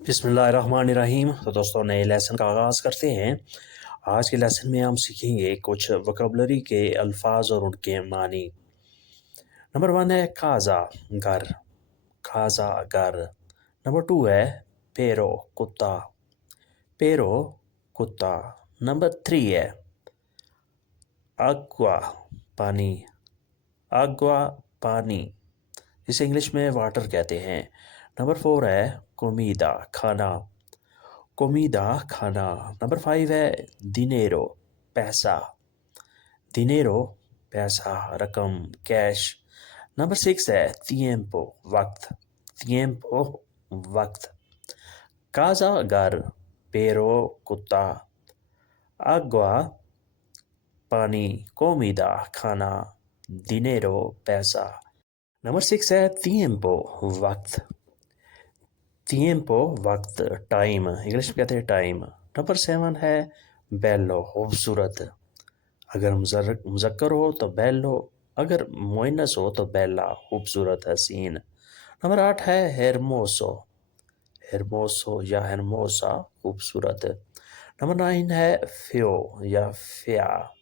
बिस्मिल्लाहिर्रहमानिर्रहीम। तो दोस्तों नए लेसन का आगाज़ करते हैं। आज के लेसन में हम सीखेंगे कुछ वोकैबुलरी के अल्फाज और उनके मानी। नंबर 1 है काज़ा घर, काज़ा घर। नंबर 2 है पेरो कुत्ता, पेरो कुत्ता। नंबर 3 है अक्वा पानी, अक्वा पानी, जिसे इंग्लिश में वाटर कहते हैं। नंबर 4 है कोमीदा खाना, कोमीदा खाना। नंबर 5 है दिनेरो पैसा, दिनेरो पैसा रकम कैश। नंबर 6 है तिएम्पो वक्त, तिएम्पो वक्त। काजा घर, पेरो कुत्ता, अग्वा पानी, कोमीदा खाना, दिनेरो पैसा। नंबर 6 है तिएम्पो वक्त, तिएम्पो वक्त टाइम, इंग्लिश में कहते हैं टाइम। नंबर 7 है बेलो खूबसूरत, अगर मुज़क्कर हो तो बेलो, अगर मुअन्नस हो तो बेला खूबसूरत हसीन। नंबर 8 है हेरमोसो, हेरमोसो या हेरमोसा खूबसूरत। नंबर 9 है फ्यो या फ्या,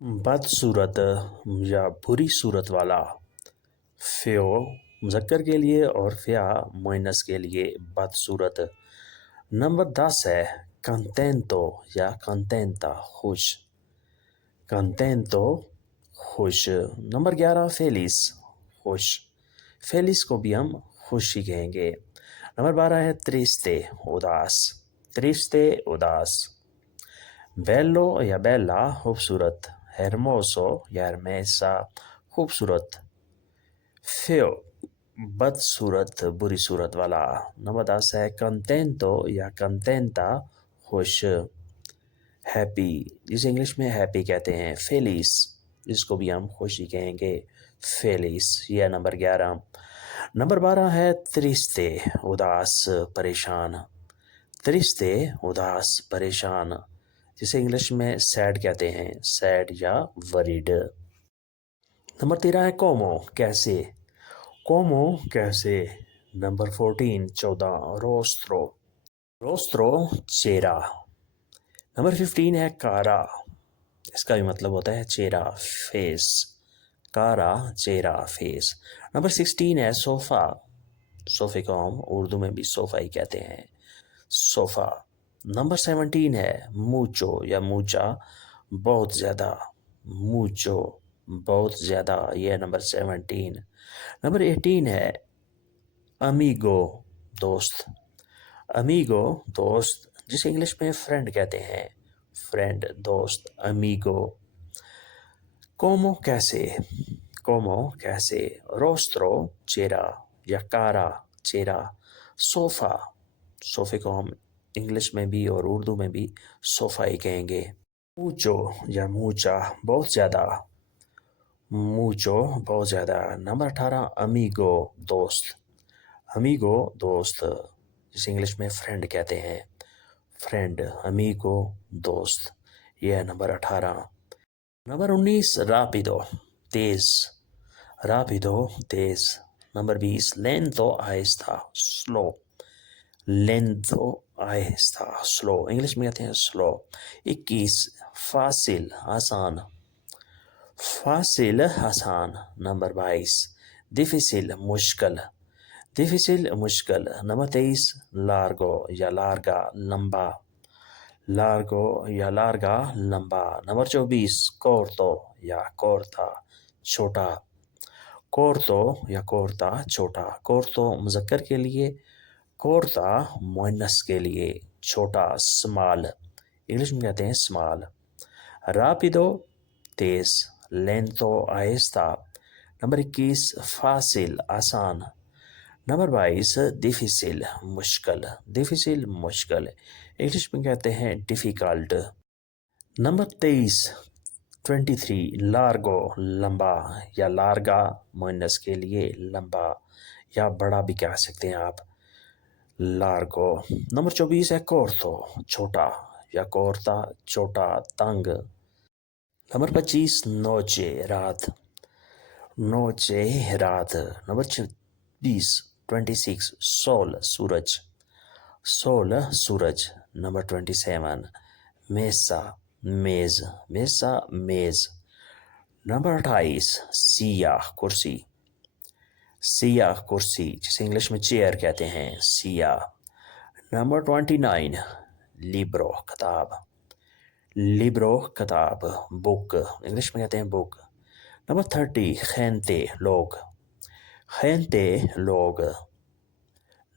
बदसूरत या बुरी सूरत वाला। फ्यो मुज़क्कर के लिए और फ्या मुअन्नस के लिए बदसूरत। नंबर 10 है कंटेंटो या कंटेंटा खुश, कंटेंटो खुश। नंबर 11 फेलिस खुश, फेलिस को भी हम खुशी कहेंगे। नंबर 12 है त्रिस्ते उदास, त्रिस्ते उदास। बेलो या बेला खूबसूरत, हेरमोसो या हेरमेसा खूबसूरत, फेयो बदसूरत बुरी सूरत वाला। नंबर 10 है कंटेंटो या कंटेंटा खुश, हैप्पी, जिसे इंग्लिश में हैप्पी कहते हैं। फेलिस, जिसको भी हम खुशी कहेंगे, फेलिस। यह नंबर 11। नंबर 12 है त्रिस्ते उदास परेशान, त्रिस्ते उदास परेशान, जिसे इंग्लिश में सैड कहते हैं, सैड या वरीड। नंबर 13 है कोमो कैसे, कोमो कैसे। नंबर 14 रोस्त्रो, रोस्त्रो चेहरा। नंबर 15 है कारा, इसका भी मतलब होता है चेहरा, फेस, कारा चेहरा फेस। नंबर 16 है सोफ़ा, सोफ़े को हम उर्दू में भी सोफ़ा ही कहते हैं, सोफ़ा। नंबर 17 है मूचो या मूचा, बहुत ज़्यादा, मूचो बहुत ज़्यादा, यह नंबर 17। नंबर 18 है अमीगो दोस्त, अमीगो दोस्त, जिसे इंग्लिश में फ्रेंड कहते हैं, फ्रेंड दोस्त, अमीगो। कोमो कैसे, कोमो कैसे। रोस्त्रो चेहरा या कारा चेहरा। सोफ़ा, सोफ़े को हम इंग्लिश में भी और उर्दू में भी सोफ़ा ही कहेंगे। मूचो या मूचा बहुत ज़्यादा, मूचो बहुत ज़्यादा। नंबर 18 अमीगो दोस्त, अमीगो दोस्त, जिसे इंग्लिश में फ्रेंड कहते हैं, फ्रेंड, अमीगो दोस्त। यह है नंबर 18। नंबर 19 रापिडो तेज़, रापिडो तेज़। नंबर 20 लेंतो आहिस्ता स्लो, लेंतो आहिस्ता स्लो, इंग्लिश में कहते हैं स्लो। 21 फासिल आसान, फासिल आसान। नंबर 22 डिफिसिल मुश्किल, डिफिसिल मुश्किल। नंबर 23 लार्गो या लार्गा लंबा, लार्गो या लार्गा लंबा। नंबर 24 कोर्तो या कोर्ता छोटा, कोर्तो या कोर्ता छोटा। कोर्तो मुज़क्कर के लिए, कोर्ता मुअन्नस के लिए, छोटा स्मॉल, इंग्लिश में कहते हैं स्मॉल। रापिडो तेज़, लेंतो आहिस्ता। नंबर 21 फासिल आसान। नंबर 22 डिफिसिल मुश्किल, डिफिसिल मुश्किल, इंग्लिश में कहते हैं डिफ़िकल्ट। नंबर 23 लार्गो लंबा या लार्गा मुअन्नस के लिए लंबा या बड़ा भी कह सकते हैं आप, लार्गो। नंबर 24 है कोर्तो छोटा या कोर्ता छोटा तंग। नंबर 25 नोचे रात, नोचे रात। नंबर 26 सोल सूरज, सोल सूरज। नंबर 27 मेसा मेज, मेसा मेज। नंबर 28 सियाह कुर्सी, सियाह कुर्सी जिसे इंग्लिश में चेयर कहते हैं, सियाह। नंबर 29 लिब्रो किताब, लिब्रो किताब, बुक, इंग्लिश में कहते हैं बुक। नंबर 30 खैनते लोग, खैनते लोग।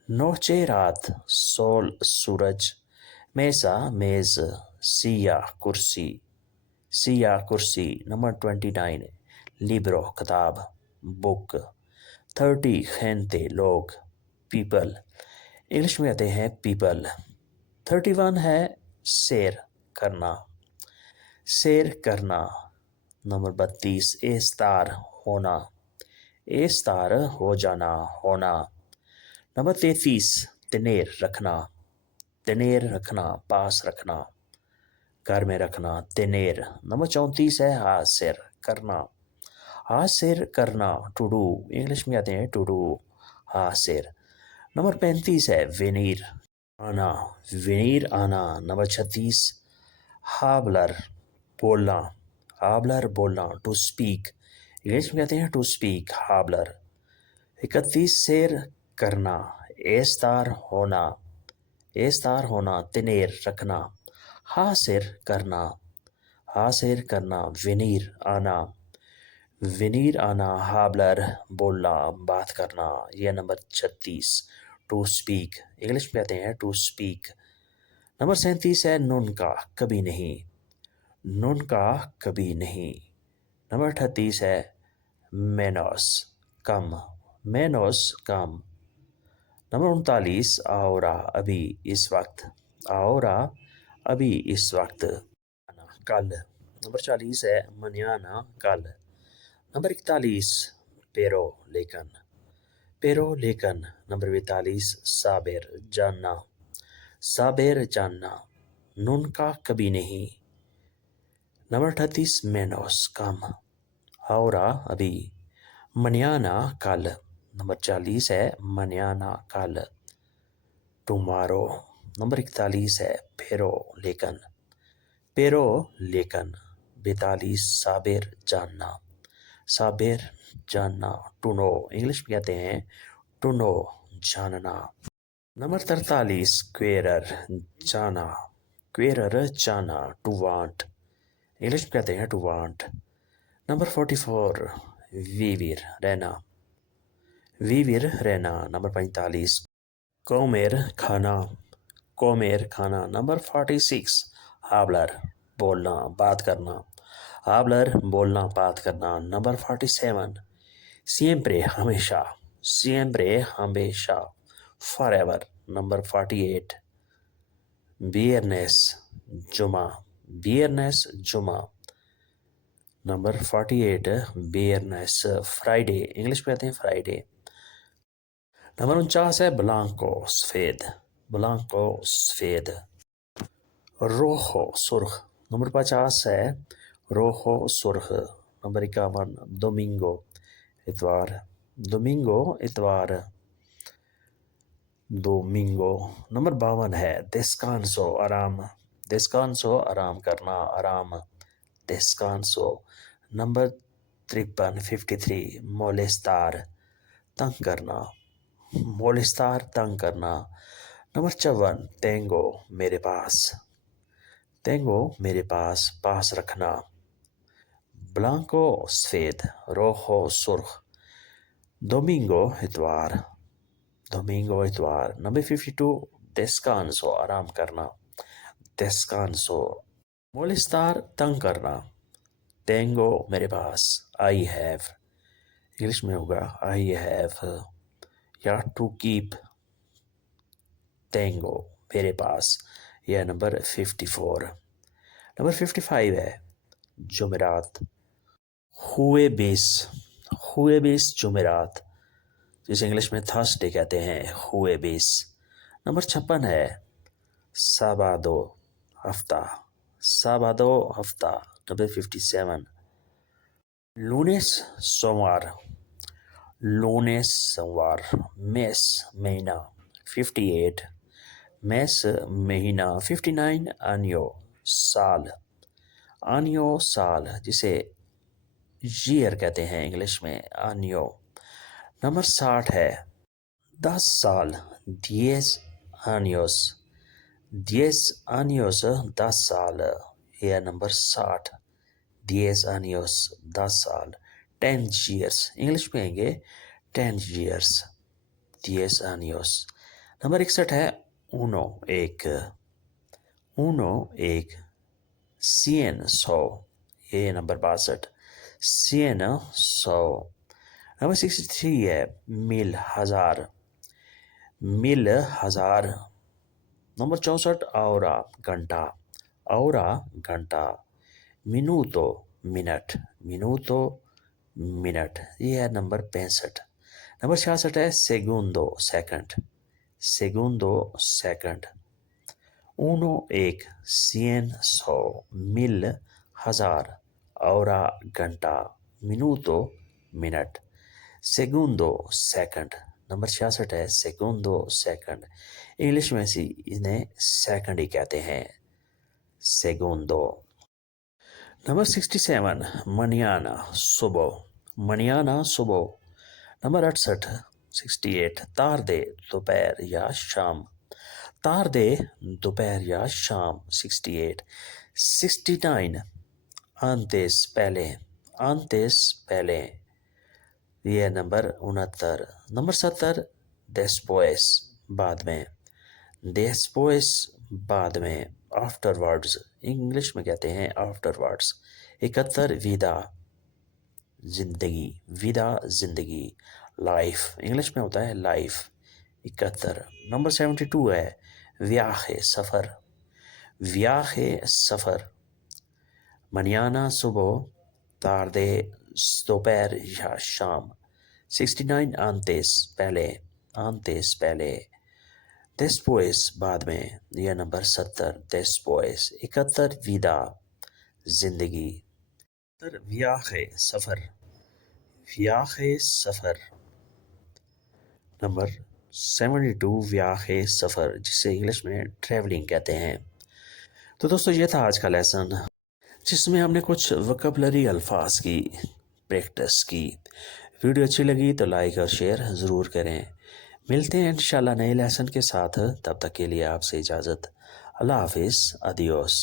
नोचे रात, सोल सूरज, मेसा मेज, सियाह कुर्सी, सियाह कुर्सी। नंबर 29 लिब्रो किताब, बुक। 30 खैनते लोग, पीपल, इंग्लिश में कहते हैं पीपल। 31 है सैर करना, सैर करना। नंबर 32 एस्तार होना, एस्तार हो जाना, होना। नंबर 33 तनेर रखना, तनेर रखना, पास रखना, घर में रखना, तनेर। नंबर 34 है हासिर करना, हासिर करना, टू डू, इंग्लिश में आते हैं टू डू, हासिर। नंबर 35 है वेनीर आना, वेनीर आना। नंबर 36 हाबलर बोलना, हाबलर बोलना, टू स्पीक, इंग्लिश में कहते हैं टू स्पीक, हाबलर। 31 सैर करना, एस्तार होना, एस्तार होना, तनेर रखना, हासिर करना, हासिर करना, वेनीर आना, वेनीर आना, हाबलर बोलना, बात करना। यह नंबर 36 टू स्पीक, इंग्लिश में कहते हैं टू स्पीक। नंबर 37 है नून का कभी नहीं, नून का कभी नहीं। नंबर 38 है मेनोस कम, मेनोस कम। नंबर 39 आओरा अभी इस वक्त, आओरा अभी इस वक्त, कल। नंबर 40 है मनियाना कल। नंबर 41 पेरो लेकिन, पेरो लेकिन। नंबर 42 साबिर जानना, साबिर जानना, नून का कभी नहीं। नंबर 38 मेनोस कम, औरा अभी, मनियाना कल। नंबर 40 है मनियाना कल, टुमारो। नंबर 41 है पेरो लेकिन, पेरो लेकिन। 42 साबिर जानना, साबिर जानना, टू नो, इंग्लिश में कहते हैं टू नो, जानना। नंबर 43 क्वेरर जाना, क्वेरर जाना, टू वांट, इंग्लिश में कहते हैं टू वांट। नंबर 44 वीविर रहना, वीविर रहना। नंबर 45 कोमेर खाना, कोमेर खाना। नंबर 46 हाबलर बोलना, बात करना, हाबलर बोलना, बात करना। नंबर 47 सिएम्प्रे हमेशा, सिएम्प्रे हमेशा, फॉरएवर। नंबर 48 बियरनेस जुमा, बियरनेस जुमा। नंबर 48 बियरनेस फ्राइडे, इंग्लिश में कहते हैं फ्राइडे। नंबर 49 है ब्लांको सफेद, ब्लांको सफेद। रोहो सुर्ख, नंबर 50 है रोहो सुर्ख। नंबर 51 दोमिंगो इतवार, दोमिंगो इतवार, दोमिंगो। नंबर 52 है descanso आराम, descanso आराम करना, आराम, descanso। नंबर 53 मोलेस्तार तंग करना, मोलेस्तार तंग करना। नंबर 54 टेंगो मेरे पास, टेंगो मेरे पास, पास रखना। ब्लांको सफेद, रोहो सुर्ख, दोमिंगो इतवार, दोमिंगो इतवार। नंबर 52 descanso आराम करना, descanso। मोलिस्तार तंग करना, टेंगो मेरे पास, आई हैव, इंग्लिश में होगा आई हैव, या टू कीप, टेंगो मेरे पास। यह नंबर 54। नंबर 55 है जुमेरात, हुए बेस, हुए बेस जुमेरात, जिसे इंग्लिश में थर्सडे कहते हैं, हुए बेस। नंबर 56 है साबादो हफ्ता, साबादो हफ्ता। नंबर 57 लूनेस सोमवार, लूनेस सोमवार, मेस महीना। 58 میس مہینہ 59 انیو سال انیو سال جسے year کہتے ہیں انگلش میں انیو نمبر 60 ہے 10 سال 10 años 10 años 10 سال یہ نمبر 60 10 años 10 سال 10 years انگلش میں آئیں گے 10 years 10 años نمبر 61 ہے uno ایک uno ایک 100 100 یہ نمبر 62 100 100 نمبر 63 ہے میل ہزار میل ہزار نمبر 64 اورا گھنٹہ اورا گھنٹہ منوتو منٹ منوتو منٹ یہ ہے نمبر 65 نمبر 66 ہے سیگوندو سیکنڈ سیگوندو سیکنڈ اونو ایک 100 مل ہزار اورا گھنٹہ منوتو منٹ سیگوندو سیکنڈ نمبر 66 ہے سیگوندو سیکنڈ انگلش میں انہیں سیکنڈ ہی کہتے ہیں سیگوندو نمبر 67 منیانا صبح منیانا صبح نمبر 68 تاردے دوپہر یا شام تاردے دوپہر یا شام 69 antes پہلے یہ نمبر 69 نمبر 70 después بعد میں después بعد میں after words انگلش میں کہتے ہیں after words 71 ویدا زندگی ویدا زندگی لائف انگلش میں ہوتا ہے لائف 71 نمبر 72 ہے viaje سفر viaje سفر منیانا صبح تاردے دوپہر یا شام 69 antes پہلے después بعد میں یہ نمبر 70 después 71 ویدا زندگی viaje سفر viaje سفر نمبر 72 viaje سفر جسے انگلش میں ٹریولنگ کہتے ہیں تو دوستو یہ تھا آج کا لیسن جس میں ہم نے کچھ وکیبلری الفاظ کی پریکٹس کی ویڈیو اچھی لگی تو لائک اور شیئر ضرور کریں ملتے ہیں انشاءاللہ نئے لیسن کے ساتھ تب تک کے لیے آپ سے اجازت اللہ حافظ ادیوس